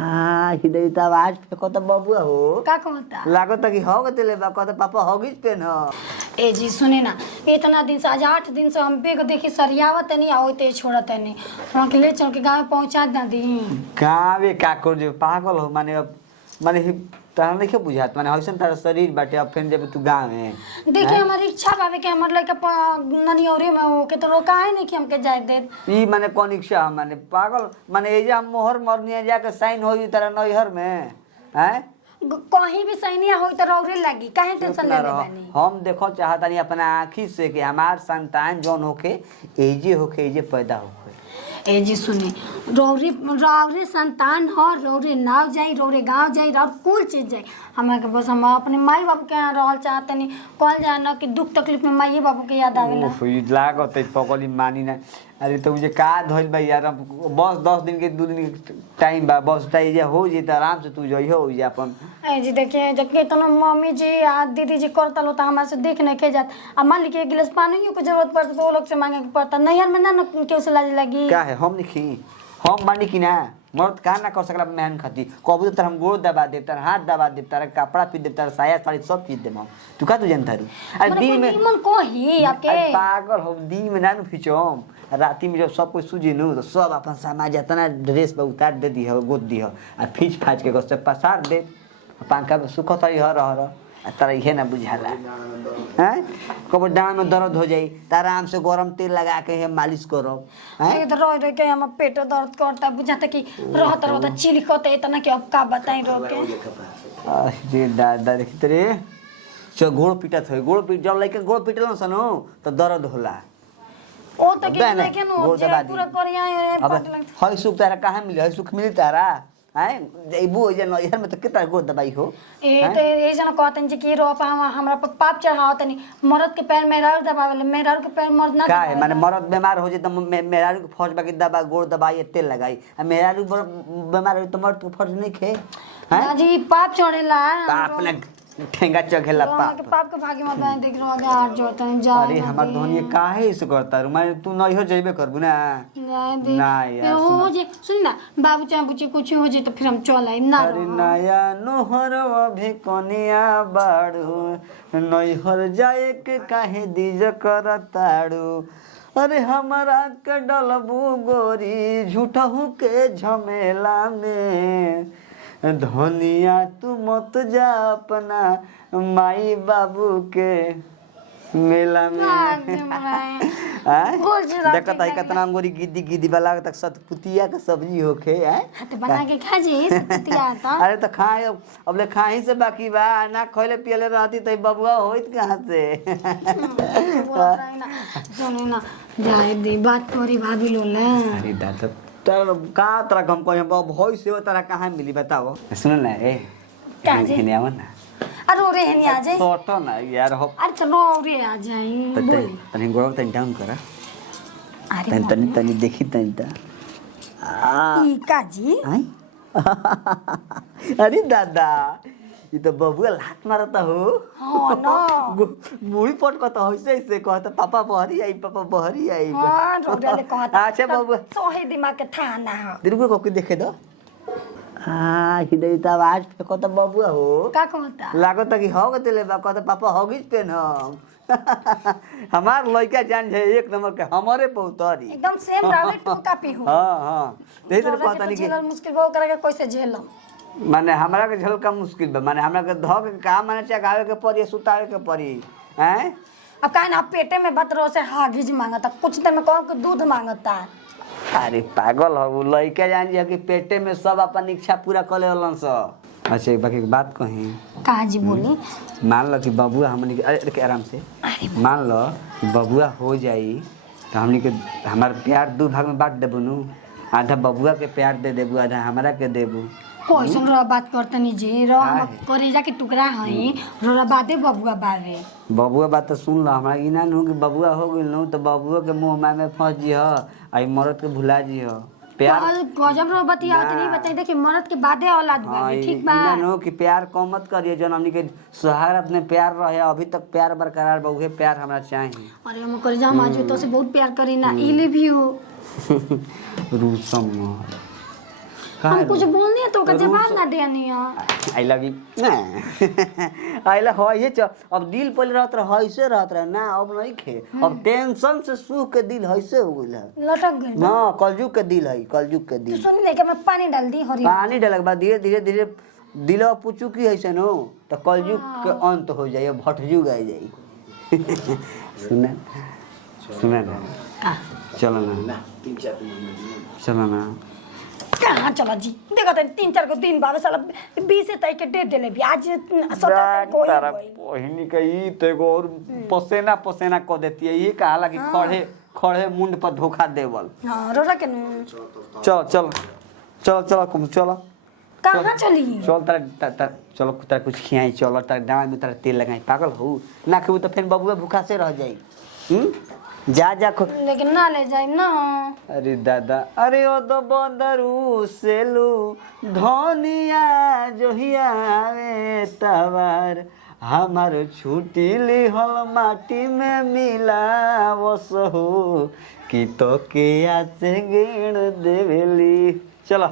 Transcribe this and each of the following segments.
हिदई त आवाज फेंको त बबुआ हो का कहता लागो त कि हो गते ले बा कहता पापा होगिस पेन ह ए जी सुने ना इतना दिन से आज 8 दिन से हम बेग देखी सरियावत नहीं आवते छोड़त नहीं वहां के ले चल के गांव पहुंचा दी गावे का कर जो पागल हो माने अब माने तारा नहीं के बुझात माने हइसन तारा शरीर बाटे अब फिर जब तू गाँव में देखिए हमारी इच्छा बाबे के हमर लड़का ननी औरे में हो के तो रोका है नहीं कि हमके जाए दे ई माने कौन इच्छा माने पागल माने एजा हम मोहर मरनिया जाके साइन होई तारा नैहर में हैं कहीं भी सैनिया हो तो रौरे लगी काहे टेंशन ले लेबानी हम देखो चाहतानी अपना आँखी से कि हमार संतान जौन होके एजे पैदा होके ए जी सुने रौरे संतान हो रौरे नाव जाई रौरे गांव जाई रौर कुल चीज जाई हमरा के बस हम अपने माई बाबू के यहाँ रहल चाहते नहीं कहल जाए ना कि दुख तकलीफ में माई बाबू के याद आवेला ई लागत पकड़ी मानी ना अरे तो मुझे का धइल बा यार बस 10 दिन के 2 दिन के टाइम बा बस टाइम हो जी त आराम से तू जइहो हो जा अपन ए जी देखिए जबकि इतना मम्मी जी आ दीदी जी करता लो तो हमारे से देख नहीं के जात अब मान ली कि एक गिलास पानी की जरूरत पड़ता तो वो लोग से मांगे के पड़ता नैहर में ना क्यों से लाज लगी का है हम लिखी हम बानी की ना मर्द का ना कर सकला मेहन खाती कबू तर हम गोड़ दबा दे तर हाथ दबा दे तर कपड़ा पी दे तर साया साड़ी सब चीज दे तू का तू जानता रू अरे दिन में मन को ही आपके पागल हो दिन में ना फिचम राती में जब सब कुछ सूझी नु तो सब अपन सामान जितना ड्रेस पे उतार दे दी है गोद दी है आ फीच फाच के से पसार दे पंखा पे सुखत हर तारा इहे ना बुझाला हैं कब डांड में दर्द हो जाई त आराम से गरम तेल लगा के मालिश करो हैं इधर रह के हम पेट दर्द करता बुझाता कि रहता चिलिकता इतना कि अब का बताई रो के अरे दादा देखत रे गोड़ पीटत है गोड़ पीट जब लइके गोड़ पीटल सनो तो दर्द होला ओ त के लेके नो जे पूरा करिया अब हई सुख तारा कहां मिली हई सुख मिली तारा हैं एबो जे नैहर में तो कितना गोड़ दबाई हो ए तो ए जना कहतन जे कि रो हमरा पर पाप चढ़ावत नहीं मर्द के पैर में रार दबावेले मेरार के पैर मर्द ना का है माने मर्द बीमार हो जे त मेरारू के फर्ज बाकी दबा गोड़ दबाई तेल लगाई आ मेरारू बीमार हो तो मर्द के फर्ज नहीं खे हैं जी पाप चढ़ेला पाप ना ठेंगा चघेला पाप के पाप के भागी मत बने देख रहो यार जो तन जा अरे हमर धोनी काहे इस करता रू मैं तू नैहर जइबे करबू ना ना यार हो जे सुन ना बाबू चाहे बुची कुछ हो जे तो फिर हम चल आई ना अरे नया नोहर अभी कनिया बाड़ू नैहर जाए के काहे दीज करताड़ू अरे हमारा के डलबू गोरी झूठहू के झमेला में धनिया तू मत जा अपना माई बाबू के मेला में देखता है कितना अंगूरी गिद्दी गिद्दी वाला तक सतपुतिया का सब्जी होखे है तो बना के खा जी सतपुतिया तो अरे तो खाए अब ले खाई से बाकी बा ना खइले पियले रहती तो बबुआ होइत कहां से सुनो ना जाए दे बात तोरी भाभी लोला अरे दादा तर का तरह हम कोई अब होई से तरह कहां मिली बताओ सुन ना ए काजे आवन ना अरे रे हनी आ जाए फोटो ना यार हो अरे चलो रे आ जाए बोल तनी गोड़ तनी डाउन करा अरे तनी देखी तनी त ई काजी आई अरे दादा ये तो बबुआ लात मारता हो हां ना मुड़ी पटकता हो ऐसे कहता पापा बहरी आई हां रोडले कहता अच्छा बबुआ सोहे दिमाग के थाना हो दिलगुल को देखे दो हिदई त आवाज फेंको त बबुआ हो का कहता लागत कि हो गते ले बा कहता पापा होगिस पेन हमार लइका जान है एक नंबर के हमारे पौतरी एकदम सेम रावले टू कॉपी हो हां यही तो कहता नहीं कि मुश्किल हो करे कैसे झेलम माने हमरा के झलका मुश्किल बा माने हमरा के ध के काम माने चगावे के पड़ी सुतावे के पड़ी हैं अब काहे ना पेटे में बत रो से हागिज मांगता कुछ देर में कहो कि दूध मांगता अरे पागल हो लइका जान जे कि पेटे में सब अपन इच्छा पूरा कर लेलन स अच्छा बाकी बात कही काजी बोली मान लो कि बबुआ हमनी के अरे आराम से मान लो कि बबुआ हो जाई तो हमनी के हमार प्यार दो भाग में बांट देबू नु आधा बबुआ के प्यार दे देबू आधा हमरा के देबू कैसन रो बात करतनी जी रो हम करेजा के टुकड़ा हई रो बादे बबुआ बावे बबुआ बात तो सुन लो हमरा ई ना नु कि बबुआ हो गेल नु तो बबुआ के मुंह में फंस जी ह आई मरद के भुला जी ह प्यार गजब रो बतिया नहीं बताई देखी मरद के बादे औलाद बावे ठीक बा ना नो कि प्यार कम मत करिए जन हमनी के सुहाग अपने प्यार रहे अभी तक प्यार बरकरार बा उहे प्यार हमरा चाहिए अरे हम करेजा हम आज तो से बहुत प्यार करी ना ई लिव यू रूसम हम कुछ बोलनी है तो का जवाब ना देनी है। आई लव यू ना आई लव हो ये अब दिल पहले रहत रह ऐसे रहत रह ना अब नहीं खे अब टेंशन से सुख के दिल ऐसे हो गइल है लटक गई ना कलयुग के दिल है कलयुग के दिल। तो सुन ले के मैं पानी डाल दी हरी पानी डालक बाद धीरे धीरे धीरे दिल पुचू की है नो तो कलयुग के अंत हो जाए भटजुग आ जाए सुना सुना ना चलो ना चलो ना कहाँ चला जी देखा तो 3-4 दिन बाद साला 20 तारीख के डेट देले भी आज 17 को तारा पहिनी के ई तो एगो और पसेना पसेना क देती है ये कहाला कि खड़े खड़े मुंड पर धोखा देवल। हां रोरा के चल चल चल चल कुम चल कहाँ चली चल तारा चलो तारा कुछ खियाई चल तारा दांत में तारा तेल लगाई पागल हो ना खेबू तो फिर बबुआ भूखा से रह जाई जा जा लेकिन ना ले जाए ना। अरे दादा अरे ओ तो बंदरू सेलू धनिया जोहिया रे तवार हमार छुट्टी लिहल माटी में मिला वसहु कि तो के आसे गिण देवेली। चलो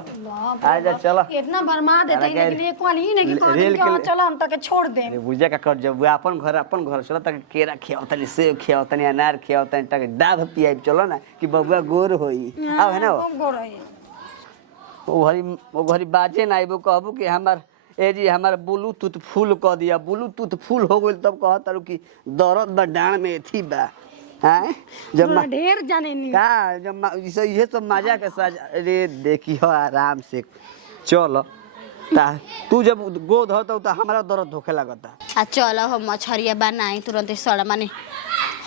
आजा चलो इतना बर्बाद देते हैं लेकिन एक वाली ही नहीं कि कहां चलो हम तक छोड़ दे। अरे बुझा का कर जब अपन घर चलो तक केरा खियाओ तनी सेब खियाओ तनी अनार खियाओ तनी तक डाब पियाई चलो ना कि बबुआ गोर होई अब है ना गोर होई वो घरी बाजे ना आइबो कहबो कि हमार ए जी हमार ब्लूटूथ फुल क दिया ब्लूटूथ फुल हो गइल तब कहत रहो कि दर्द बा डांड में एथी बा हैं जब ढेर जाने नहीं का जब ये सब मजा के साथ अरे देखियो आराम से चलो तू जब गोद होता तो हमारा दर्द होखे लगता। चलो हम मछरिया बनाई तुरंत सड़ माने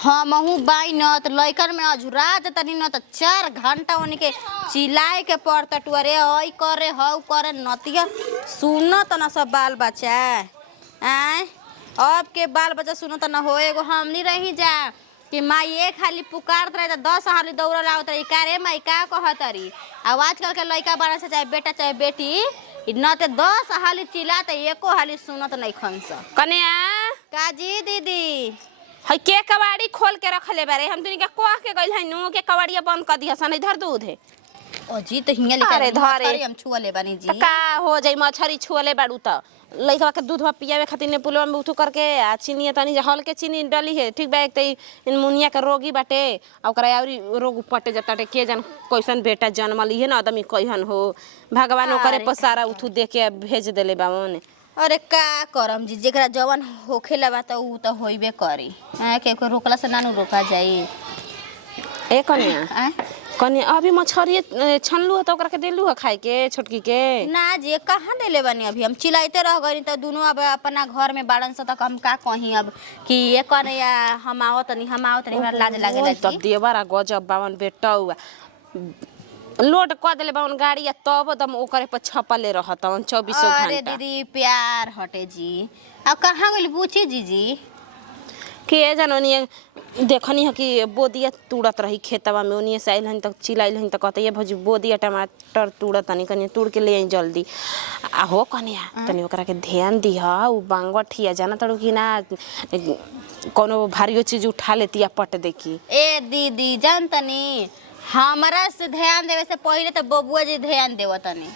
हम बाई न तो लइकन में अझुरा तनी न तो 4 घंटा उनके चिल्लाए के पड़ता टुअरे हई करे हऊ करे नतिया सुनत न सब बाल बच्चा आए अब के बाल बच्चा सुनत न हो एगो हमनी रही जा कि माई एक हाली पुकारत रहे 10 हाली दौड़ लावत रही का रे माई का कहतरी। अब आजकल के लइका बड़ा से चाहे बेटा चाहे बेटी न ते 10 हाली चिल्लात एको हाली सुनत नहीं खंस कन्या काजी दीदी हई के कबाड़ी खोल के रखले बारे हम तनी के कोह के गइल हई नु के कबाड़िया बंद कर दिया सन इधर दूध है ओ जी तो हिंगा लेकर धरे हम छुअले बानी जी का हो जाई मछरी छुअले बाड़ू त लइका के दूधवा पियावे खातिर ने पुलवा में उठू करके आ चीनी तनी हल के चीनी डली है ठीक बा एक त इन मुनिया के रोगी बाटे आ ओकरा आउरी रोग पटे जताटे के जन कैसन बेटा जन्मल है ना आदमी कहन हो भगवान ओकरे पसारा उठू दे के भेज देले बावन। अरे का करम जी जेकरा जवन होखेला बा त उ त होइबे करी के को रोकला से नानु रोका जाई। ए कन्या कन्या अभी मछरी छनलू है तो ओकरा के देलू है खाए के छोटकी के ना जी कहाँ देले बानी अभी हम चिल्लाते रह गई तो दोनों अब अपना घर में बाड़न से तक हम का कहीं अब कि ये करे या हम आओ तनी हमरा लाज लागेला जी। तब देवरा गजब बावन बेटा हुआ लोड क देले बावन गाड़ी या तब दम ओकरे पर छपले रहत 24 घंटा। अरे दीदी प्यार हटे जी अब कहाँ गइल पूछी जी के जननी देखनी है कि बोदिया तुड़त रही खेतवा में ओनिए से आइल हन तक चिल्लाइल हन तक कहते ये भौजी बोदिया टमाटर तुड़त तनी कनी तुड़ के ले आई जल्दी आ हो कनिया तनी ओकरा के ध्यान दिहा उ बांगवा ठिया जाना तड़ू कि ना कोनो भारी चीज उठा लेती पट देखी। ए दीदी जान तनी हमरा से ध्यान देवे से पहले तो बबुआ जी ध्यान देवतनी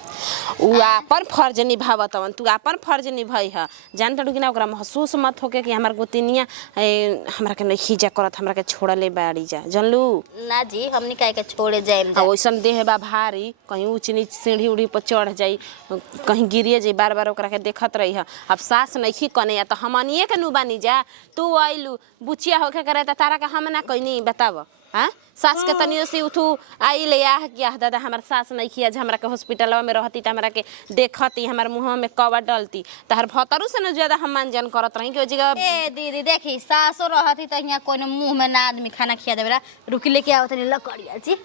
उ अपन फर्ज निभावतवन तू अपन फर्ज निभाई है जान तड़ू कि ना ओकरा महसूस मत होके कि हमार गोतिनिया हमरा के नहीं खींचा करत हमरा के छोड़ले बाड़ी जा जानलू ना जी हमनी काहे के छोड़े जाएम जा ओइसन देह बा भारी कहीं ऊंच नीच सीढ़ी उड़ी पर चढ़ जाई कहीं गिरिए जाई बार बार ओकरा के देखत रही है। अब सास नहीं कने या तो हमनिए के नु बानी जा तू आइलू बुचिया होके करे त तारा का हम ना कहनी बताव हाँ सास के तनियो से उठू आई ले आ क्या दादा हमार सास नहीं किया जे हमरा के हॉस्पिटलवा में रहती त हमरा के देखती हमार मुंह में कवा डलती तहर भतरू से न ज्यादा हम मानजन करत रही कि जगह। ए दीदी देखी सासो रहती त यहाँ कोनो मुंह में ना आदमी खाना खिया देबेला रुकी लेके आवत नहीं लकड़िया जी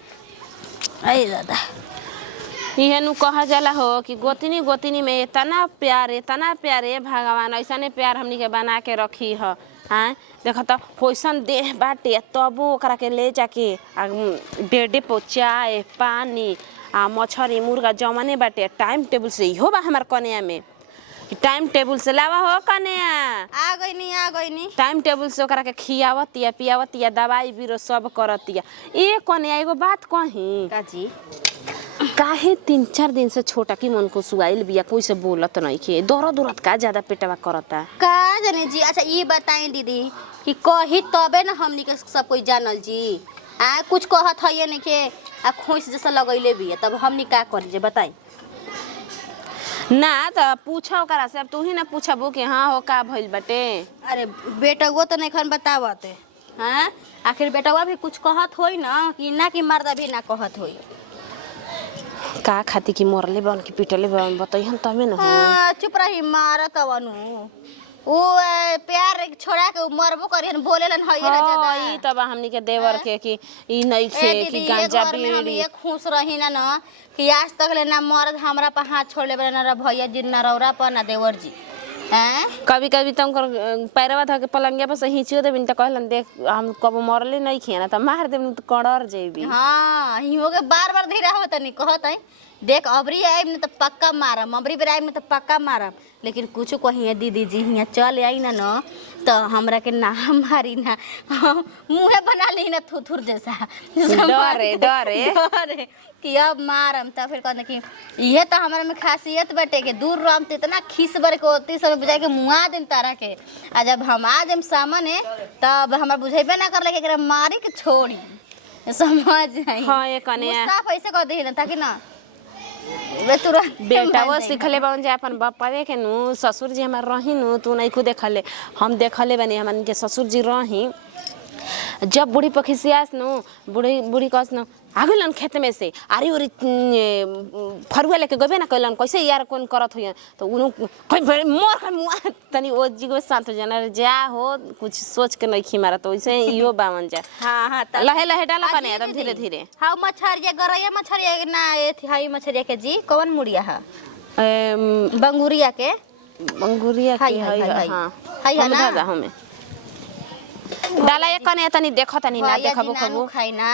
आई दादा इहे नु कहा जाला हो कि गोतिनी गोतिनी में इतना प्यार भगवान ऐसा ने प्यार हमनी के बना के रखी है। हाँ देखा तो होइसन देह बाटे तबो ओकरा के ले जाके बेडे पर चाय पानी आ मछरी मुर्गा जमने बाटे टाइम टेबल से इहो बा हमार कन्या में कि टाइम टेबल से लावा हो कन्या आ गईनी टाइम टेबल से ओकरा के खियावतिया पियावतिया दवाई बीरो सब करतिया। ए कन्या एगो बात कही का जी काहे 3-4 दिन से छोटा की मन को सुआइल बिया कोई से बोलत नहीं के दर्द का ज्यादा पेटवा करता का जाने जी। अच्छा ये बताएं दीदी कि कही तबे ना हमनी के सब कोई जानल जी। कुछ कहत है नहीं के खोइस जैसा लगैले भी है, तब हमनी का करी जे बताई ना। तो पूछो करा से, अब तू ही ना पूछबो कि हाँ हो का भइल बाटे। अरे बेटवा तो नहीं खन बतावत है। हाँ आखिर बेटवा भी कुछ कहत होई ना कि ना कि मर्दा भी ना कहत होई। का खाती की मरले बन की पिटले बन बताइहन तबे न हो। चुप रही मारत वनु वो प्यार छोड़ा के मरबो करियन बोलेलन हई रे ज्यादा। ई तब हमनी के देवर के कि ई नहीं खे कि गांजा बीड़ी हम ये खुश रही ना कि आज तक ले ना मर्द हमरा पर हाथ छोड़ले बरे ना भैया जी ना रौरा पर ना देवर जी। हैं कभी कभी तुम पैरवा ध के पलंगिया पर से हिचियो देबिन त कहलन देख हम कब मरले नहीं खे ना त मार देबिन त कड़र जेबी। हां हियो के बार-बार धीरा होत नहीं कहत है देख अबरी आइब न त पक्का मारम, अबरी बेर आइब न त पक्का मारम। लेकिन कुछ कहिए दीदी जी हियाँ चल आई ना न तो हमरा के ना मारी ना मुँहे बना ली ना थुथुर जैसा डरे डरे कि अब मारम। तब फिर कहते कि ये तो हमारे में खासियत बटे के दूर रम तो इतना खीस बर के होती समय बुझा के मुआ दिन तारा के। आ जब हम आ जब सामने तब हमरा बुझेबे ना कर लगे मारी के छोड़ी समझ आई। हाँ ये कने साफ ऐसे कह दे ताकि ना बेटा वो सिखले बन जाए अपन बापा के नु ससुर जी हमार रही नु तू नहीं खुद देखले हम देखले बनी हमन के ससुर जी रही जब बूढ़ी पखिसियास नु बूढ़ी कस नु आगलन खेत में से आरी ओरी फरुआ लेके गबे ना कहलन कैसे यार कौन करत होय तो उनु कोई मोर के मुआ तनी ओ जी को शांत हो जाना जा हो कुछ सोच के नहीं खिमारा तो वैसे इहो बावन जा। हां लहे लहे डाला कने एकदम धीरे धीरे। हां मछरिया गरैया मछरिया ना ए हाई मछरिया के जी कौन मुड़िया है बंगुरिया के बंगुरिया के है। हां हाय ना हमें डाला एक कने तनी देखो तनी ना देखबो खबो खाई ना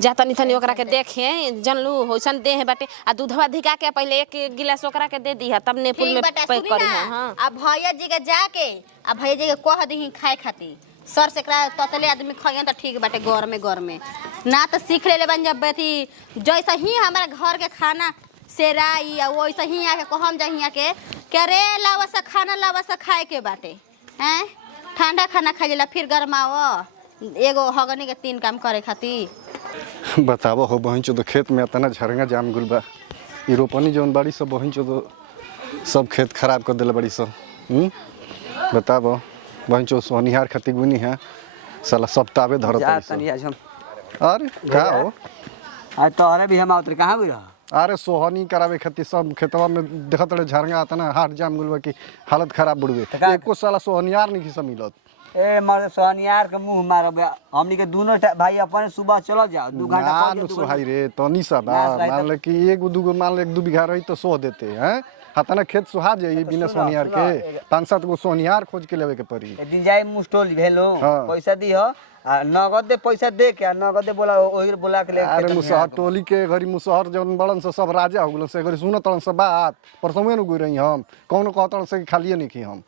जा तनी तनी ओकरा के देखे जनलू होइसन दे है बाटे आ दूधवा धिका के पहले एक गिलास ओकरा के दे दी है तब नेपुल में पैक करी है। हां अब भैया जी के जाके अब भैया जी के कह दी खाए खाती सर से एकरा ततले आदमी खाइए त ठीक बाटे घर में ना तो सीख ले बन जब बेथी जैसा ही हमारे घर के खाना सेराई आ वैसा ही आके कहम जहिया के रे लावा सा खाना लावा सा खाए के बाटे। हैं ठंडा खाना खाइला फिर गरमाओ एगो हगनी के 3 काम करे खातिर बताबो हो बहन चो तो खेत में इतना झरंगा जाम गुल बा ई रोपनी जौन बाड़ी सब बहन चो तो सब खेत खराब कर देले बड़ी सब। बताबो बहन चो सोनिहार खती गुनी है साला सब ताबे धरत है सब। अरे का हो आज तोहरे भी हम आवत कहां गई रहा। अरे सोहनी करावे खती सब खेतवा में देखत रहे झरंगा इतना हाथ जाम गुल बा की हालत खराब बुड़वे एको साला सोहनियार नहीं किस मिलत। ए मर सोहनियार के मुंह मारब हमनी के दोनों भाई अपन सुबह चलो जाओ 2 घंटा ना सोहाई रे तनी सा मान ले कि 1-2 मान ले 1-2 बीघा रही तो सो देते हैं हतना खेत सुहा जाई बिना सोहनियार के 5-7 गो सोहनियार खोज के लेवे के पड़ी। एक दिन जाई मुस्टोल भेलो पैसा दी हो आ नगद दे पैसा दे के नगद दे बोला ओही बोला के ले। अरे मुसहर टोली के घरी मुसहर जन बड़न से सब राजा हो गलन से घरी सुन तड़न से बात परसों न गुई रही हम कौन कहतन से खालिए नहीं की हम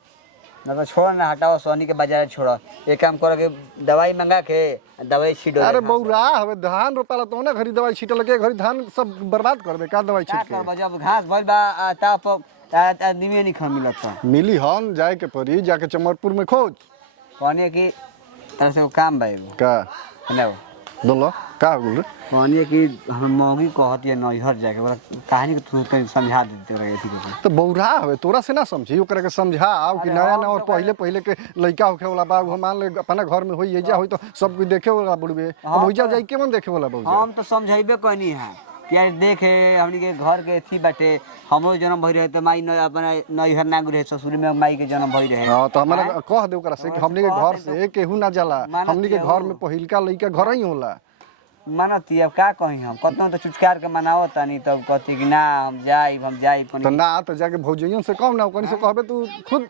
ना तो छोड़ ना हटाओ सोनी के बाजार छोड़ एक काम कर के दवाई मंगा के दवाई छीटो। अरे बौरा हवे धान रोपाला तो ना घरी दवाई छीटल के घरी धान सब बर्बाद कर दे का दवाई छीट के जब घास भइल बा ताप आदमी नहीं खा मिलत मिली हम जाए के पड़ी जाके चमरपुर में खोज कहने की तरह से काम भाई का हेलो बोलो का हो गेल कहने की हम मौगी कहत या नैहर जाके बोला कहानी के तू समझा देते रहे ठीक है तो बौरा हवे तोरा से ना समझी ओकरा के समझाओ कि नया ना और पहले के लइका होखे वाला बाबू हम मान ले अपना घर में होई जा होई तो सब कुछ देखे वाला बुढ़वे अब होई जा जाई के मन देखे वाला बौजा हम तो समझाइबे कहनी है यार देखे हमनी के घर के थी बाटे हमरो जन्म भई रहे त माई न अपना नैहर ना गुरे ससुर में माई के जन्म भई रहे। हां तो हमरा कह दे ओकरा से कि हमनी के घर से केहू ना जाला हमनी के घर में पहिलका लइका घर ही होला मानती अब का कही हम कतनो तो चुचकार के मनाओ तानी तब कहती कि ना हम जाई तो ना तो जाके भौजइयों से कम ना कनी से कहबे तू खुद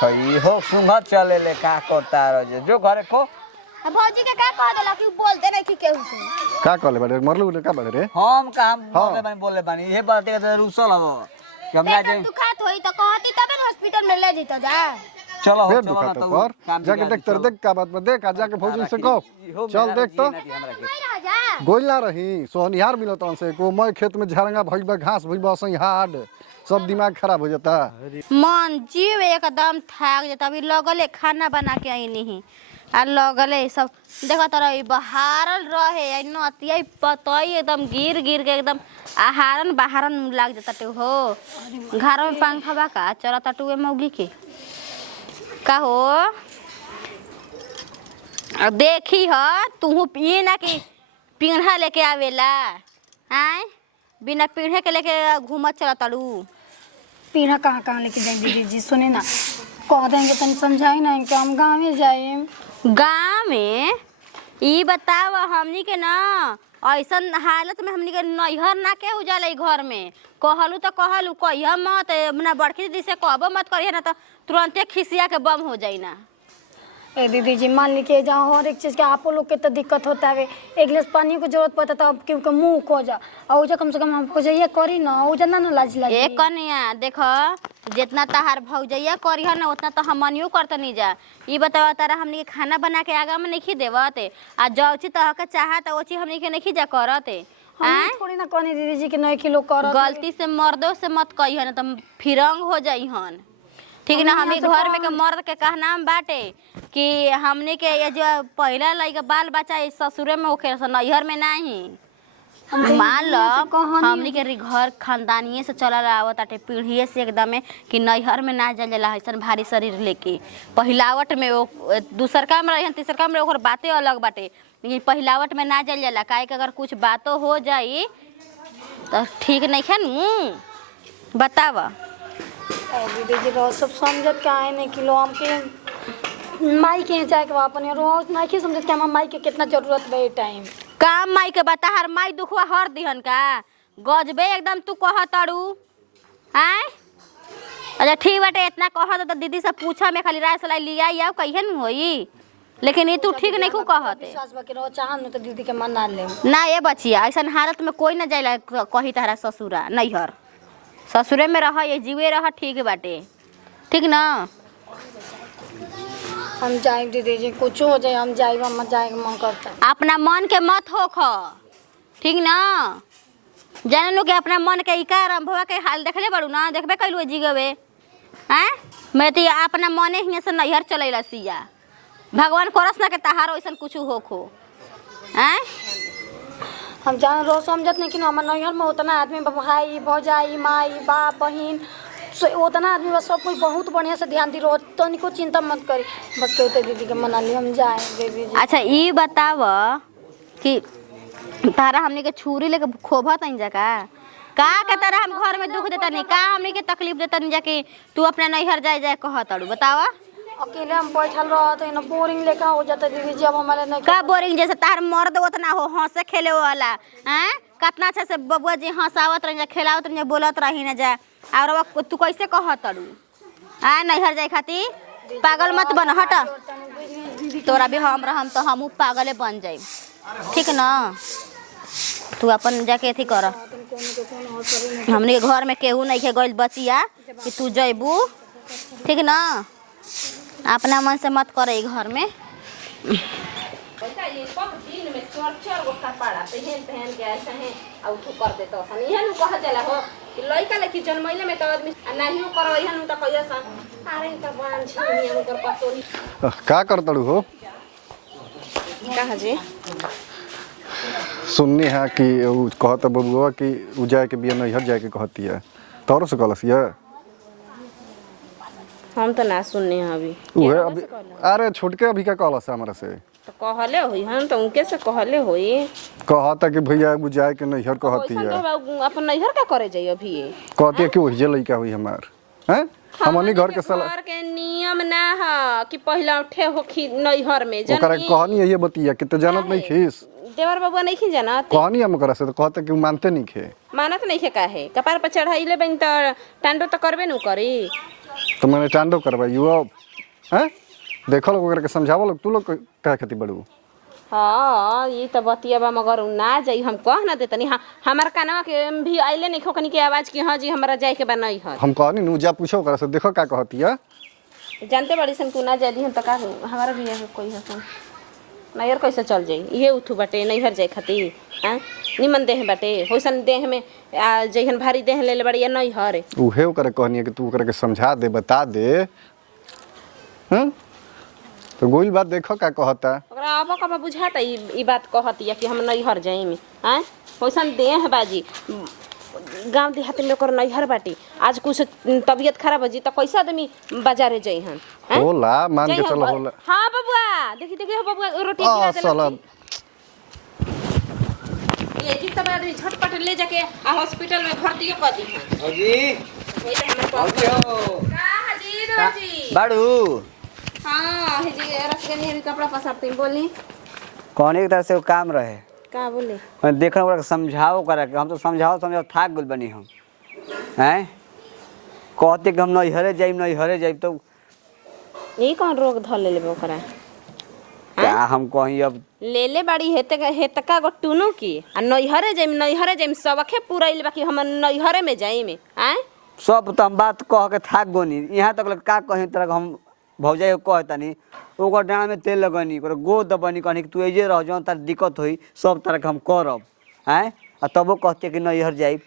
खई हो सुंघत चले ले का करता रह जो घरे को भौजी के का कह देला कि बोलते नहीं कि केहू से का कहले बारे मरलू का बारे रे हम का हम बोले बानी ये बात के रुसल हबो कि हम ना जाई तू खात होई तो कहती तबे न हॉस्पिटल में ले जइतो जा चलो हो फिर चलो ना दुखा तो कर जाके देख तर देख का बात में देख आ जाके भौजी से कहो चल देख तो गोइल ना रही सोहनिहार मिलत से को मैं खेत में झरंगा भइल बा घास भइल बा सही हार्ड सब दिमाग खराब हो जाता। मन जीव एकदम थाक जाता। अभी लगले खाना बना के आई नहीं आ लगले सब देखा तरह बहारल रहे नतिया पतई एकदम गिर गिर के एकदम आहारन बहारन लाग जाता टे हो। घर में पंखा बा का चलता टुए मौगी के का हो। अब देखी ह तू ये ना कि पीढ़ा लेके आवेला आय बिना पीढ़े के लेके घूमत चला तड़ू। पीढ़ा कहाँ कहाँ लेके जाए दीदी जी सुने ना कह देंगे तनी समझाई ना कि हम गाँव में जाए। गाँव में ई बताव हमनी के ना ऐसन हालत में हमनी के नैहर ना के उजाले घर में कहलू तो कहलू कहिया मत ना बड़की दीदी से कहबो मत करिए ना तो तुरंते खिसिया के बम हो जाई ना। ए दीदी जी मान ली के जहाँ हर एक चीज़ के आप लोग के तो दिक्कत होता है एक गिलास पानी की जरूरत पड़ता तो अब क्योंकि मुँह खो जा और उजा कम से कम हम भौजैया करी ना उजा ना लाज लगी। ए कन्या देखो जितना तहार भौजैया करी है ना उतना तो हमनियो करते नहीं जा। ई बतावा तारा हमनी के खाना बना के आगा में नहीं देवते आ जौची तह के चाहत ओची हमनी के नहीं जा करते। हम थोड़ी ना कहनी दीदी जी के नहीं किलो कर गलती से मर्दों से मत कही है ना तो फिरंग हो जाई हन ठीक ना। हमनी घर में के मर्द के कहना बाटे कि हमने के ये जो पहला लइका बाल बच्चा ससुरे में होखे नैहर में नहीं। मान लो हमनी के घर खानदानिये से चलल आवत आटे पीढ़िए से एकदम कि नैहर में ना जल जाला ऐसन भारी शरीर लेके पहिलावट में वो दूसरका में रही तीसरका में ओकर बातें अलग बाटे लेकिन पहिलावट में ना जल जाला काहे कि अगर कुछ बातों हो जाई तो ठीक नहीं है नू बतावा। दीदी जी रोज सब समझत का है नहीं किलो हमके माई के जाए के अपने रोज नहीं समझत कि हम माई के कितना जरूरत बे टाइम काम माई के बता हर माई दुखवा हर दिहन का गजबे एकदम तू कह तड़ू आय। अच्छा ठीक बाटे इतना कह तो दीदी से पूछा में खाली राय सलाई लिया या कहिए न होई लेकिन ये तू ठीक नहीं को कहते सास बा के रो चाहन न तो दीदी के मना ले ना। ये बचिया ऐसा हालत में कोई ना जाइला कही तारा ससुरा नैहर ससुरे में रह ये जीवे रह ठीक बाटे ठीक ना। हम जाए दीदी जी कुछ हो जाए हम जाए हम जाए मन करता अपना मन के मत होख ठीक ना। जाने लो कि अपना मन के इका रंभवा के हाल देखले बड़ू ना देखबे कैलू जीगवे हैं मैं तो अपना मने हियां से नैहर चलेला सिया भगवान करस ना के तहार वैसन कुछ होखो हैं। हम जान रोज समझत नहीं कि हमारे नैहर में उतना आदमी भाई भौजाई माई बाप बहन उतना आदमी बस सब कोई बहुत बढ़िया से ध्यान दी रोज तो निको चिंता मत करी बस कहते दीदी के मना ली हम जाए दीदी जी। अच्छा ये बताव कि तारा हमने के छुरी लेके खोभत नहीं जा का के तरह हम घर में दुख देता नहीं का हमने के तकलीफ देता नहीं जाके तू अपना नैहर जाए जाए कह तड़ू बतावा। अकेले हम बैठल रहते हैं ना बोरिंग लेखा हो जाता दीदी जी अब हमारे नहीं का बोरिंग जैसे तार मर्द उतना हो हंसे खेले वाला हैं कितना अच्छा से बबुआ जी हंसावत रही खेलावत रही बोलत रही ना जा और तू कैसे कह तड़ू आ नैहर जाए खातिर पागल मत बन हट तोरा भी हम रहम तो हमू पागले बन जाए ठीक ना। तू अपन जाके अथी कर हमने के घर में केहू नहीं के गइल बचिया कि तू जइबू ठीक ना। अपना मन से मत करे घर में का करतड़ू हो कहा जी सुननी है कि उ कहत बबुआ कि उ जाए के बिया नैहर जाए के कहती है तोरो से कहलस ये हम तो ना सुनने हैं अभी उहे अभी अरे छोटके अभी का कहलस हमरा से तो कहले होई हम तो उनके से कहले होई कहता कि भैया उ जाए के नैहर कहती है अपन नैहर का करे जाइए अभी कहती है कि वही लइका हुई हमार हैं हमनी घर के साला घर के नियम ना है कि पहला उठे हो नैहर में ओकरा कहानी है ये बतिया कि तो जानत नहीं खीस देवर बाबू नहीं खी जाना कहानी हम ओकरा से तो कहता कि उ मानते नहीं खे मानत नहीं खे काहे कपार पर चढ़ाइले बन तो टांडो तो करबे न करी तो मैंने टांडो करवाई अब हैं देखो लोग ओकरा के समझावो लोग तू लोग कहे खाती बड़ू। हाँ ये तो बतिया बा मगर ना जाई हम कह ना देतनी हाँ हमार कानवा के भी आइले नहीं खोकनी के आवाज की हाँ जी हमारा जाए के बा नहीं है हम कहनी नु जा पूछो ओकरा से देखो का कहती है जानते बड़ी सन तू ना जादी हम तो का हमारा भी है कोई है नैहर कैसे चल जाई इहे उठू बाटे नैहर जाए खातिर हैं निमन देह बाटे होइसन देह में जइहन भारी देह लेले बड़ी या नैहर उहे ओकरा कहनी कि तू ओकरा के समझा दे बता दे तो गोइल बात देखो का कहता ओकरा अब कब बुझाता ई बात कहती कि हम नैहर जाई में हैं होइसन देह बाजी गांव देहात में ओकर नैहर बाटी आज कुछ तबीयत खराब हो जी तो कैसे आदमी बाजारे जाई हन होला मान के चलो होला हां बबुआ देखी हो बबुआ रोटी आ खिला साला दे ये जी सब आदमी झटपट ले जाके हॉस्पिटल में भर्ती कर दी हन हाजी वही तो हमर पास का हाजी दवाजी बाड़ू हां हे जी रसगनी भी कपड़ा पसारती बोली कौन एक तरह से वो काम रहे का बोले मैं देखना ओकरा समझाओ करा के हम तो समझाओ थाक गइल बनी हम हैं कहते कि हम नैहरे जाइब तो ये कौन रोग ध ले लेबो ओकरा क्या हम कहीं अब ले बाड़ी हेतका गो टुनु की आ नैहरे जाइम सबके पूराइल बाकी हम नैहरे में जाइम आय सब तो हम बात कह के थाक गोनी यहाँ तक का कहीं तरह हम भौजाई कहतनी ओकर डाँड में तेल लगनी ओकर गोद दबनी कहनी कि तू एजे रह जौन तार दिक्कत होई सब तरह के हम करब हैं आ तबो कहते कि नैहर जाइब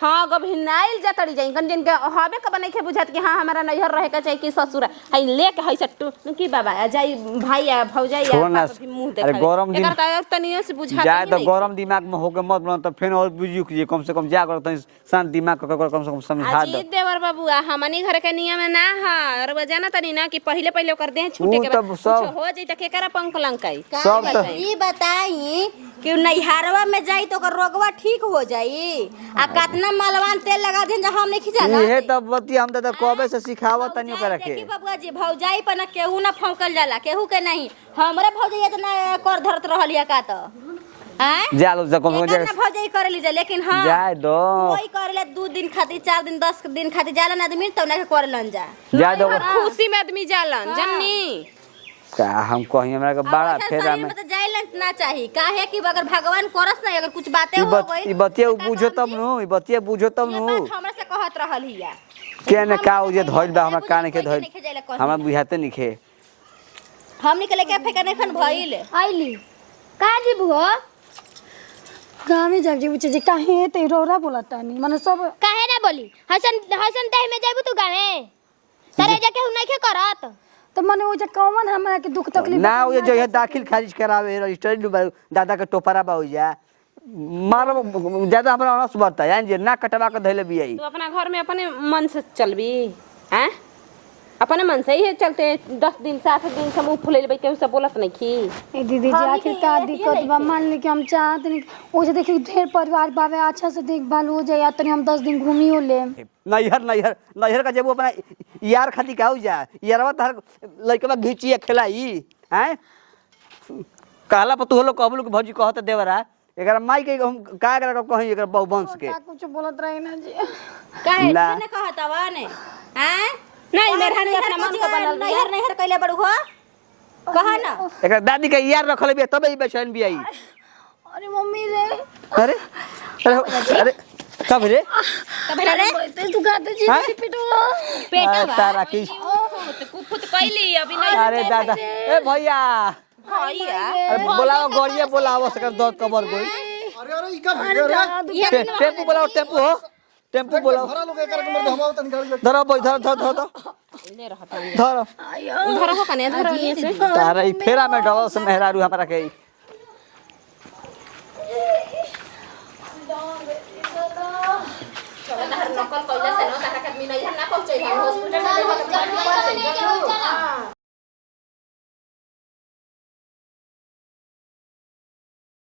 हाँ गब हिनाइल जातड़ी जाई कन जिनके हबे कब नहीं के बुझात कि हाँ हमारा नैहर रहे का चाहिए कि ससुर हई लेके हई सट्टू की बाबा आ जाई भाई आ भौजाई छोड़ ना, भी मुंह अरे देखावे गरम दिन- एकर त तनियो से बुझात जाए तो गरम दिमाग में होके मत बन तो फिर और बुझियो कि कम से कम जा कर तनी शांत दिमाग के कम से कम समझा अजी दो देवर बाबू हमनी घर के नियम में ना है और जाना तनी ना कि पहले ओकर देह छूटे ऊ के तब बाद सब- कुछ हो जाई त केकरा पंख लंकाई सब तो ई बताई कि नैहरवा में जाई तो ओकर रोगवा ठीक हो जाई आ कितना मलवान तेल लगा देन हम नहीं खिजाना इहे तब बती हम तो कबे से सिखावत तनी ओकरा के देखी बबुआ जी भौजाई पर ना केहू ना फौकल जाला केहू के नहीं हमरे भौजाई इतना कर धरत रहलिया का तो हैं जालो जा कम एकर ना भौजाई करे लीजा लेकिन हां जाए दो कोई करेले 2 दिन खातिर 4 दिन 10 दिन खातिर जाला ना आदमी तब ना करे लन जा जाए दो खुशी में आदमी जालन जननी का हम कहीं हमरा के बड़ा फेरा में तो जाइला ना चाहिए काहे कि अगर भगवान करस ना अगर कुछ बातें हो गई ई बतिया बुझो तब नु ई बतिया बुझो तब नु हमरा से कहत रहल हिया के ने का जे धइल बा हमरा कान के धइल हमरा बुझाते निखे हम निकले के फेंका नहीं खन भइल आइली का जी बुआ गाँव में जाके पूछे जी काहे ते रोरा बोलता नहीं माने सब काहे ना बोली हसन हसन देह में जाबू तू गावे तरे जाके हुनै के करत तो माने वो जे कौन हमरा के दुख तकलीफ ना वो जो है दाखिल खारिज करावे रजिस्टर दादा के टोपरा बा हो जा मार ज्यादा हमरा अनस बढ़ता यानी जे ना कटवा के धइले बियाई तू अपना घर में अपने मन से चलबी हैं अपने मन से ही चलते 10 दिन से 8 दिन से मुंह फुलेल बई केहू से बोलत नहीं की ए दीदी जी आखिर का दिक्कत बा मान ली कि हम चाहत नहीं वो जे देखी ढेर परिवार बावे अच्छा से देखभाल हो जाए तनी हम 10 दिन घूमियो ले नैहर का जब अपना यार खाती का हो जा यारवा तार लइकवा घिचिया खेलाई हैं कहला पर तू लोग कहबलू कि भौजी कहत देवरा एकरा माई के हम का करा कहीं एकरा बहु वंश के का कुछ बोलत रहे ना जी काहे ला। ने कहत बा ने हैं नहीं मेरा हाथ अपना मन का बनल बिया। नैहर कइले बड़ू हो कहा ना एकरा दादी के यार रखले बिया तबे ई बेचैन बियाई अरे मम्मी रे अरे अरे अरे कब रे ते तू कहते जी हाँ? पेटवा तारा की तो कुफुत कैली अभी नहीं अरे दादा ए भैया भैया अरे बोलाओ गड़िया बोलाओ सकर दर्द कबर कोई अरे अरे ई का भिड़े रे टेम्पू बोलाओ टेम्पू हो टेम्पू बोलाओ भरा लोग एकर के मर हम तनी गाड़ी धरो बोल धर ले रहता धरो धर हो कने धर ये से तारा ई फेरा में डबल से मेहरारू हमरा के नकल कैला